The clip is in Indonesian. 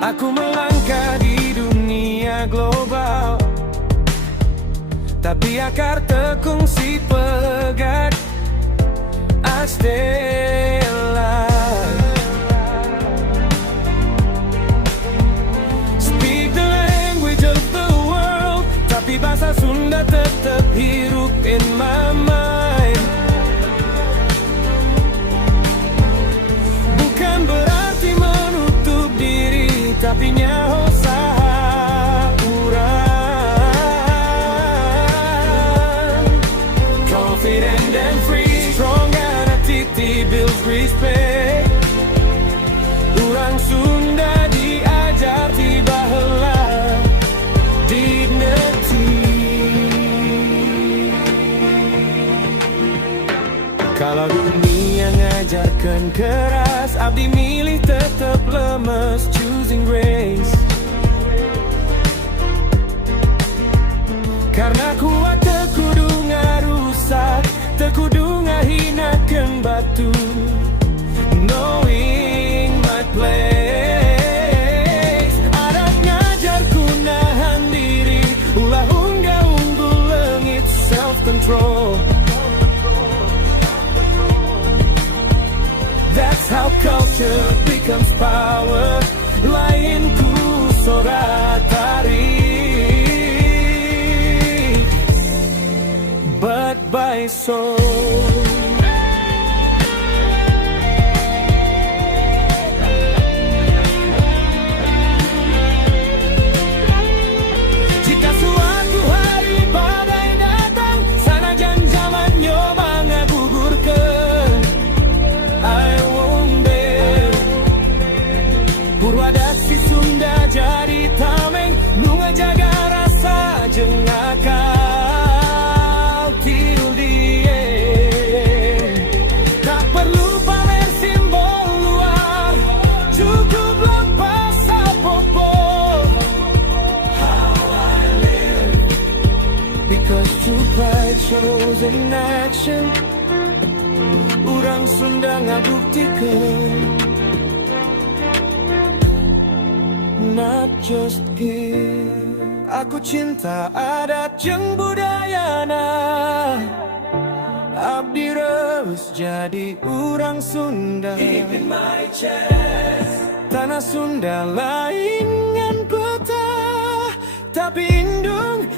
Aku melangkah di dunia global, tapi akar tekung si pegat. I stay alive. Speak the language of the world, tapi bahasa Sunda tetap hidup in my mind. Bukan berarti menutup diri, tapi nyaho saha urang. Confident and free, strong and a titi builds respect. Urang Sunda diajar tiba heula dignity. Kalau dunia ngajarkan keras, abdi milih tetap lemes, choosing grace. Karena kuat tekudu ngarusak, tekudu ngahinakeun batu. Knowing my place, adat ngajar ku nahan diri, ulah unggah unggul leungit self-control. That's how culture becomes power. Lain ku sorat tarik, but by soul. Jika suatu hari badai datang, sanajan zaman nyoba ngagugurkeun, I won't dare. Purwadaksi Sunda jadi tameng, nu ngajaga rasa jeung akal till the end. Tak perlu pamer simbol luar, cukup lepas sapopo. How I live, because true pride shows in action. Urang Sunda ngabuktikeun, not just give. Aku cinta adat jeung budayana, abdi reus jadi urang Sunda. Deep in my chest, tanah Sunda lain ngan peta, tapi indung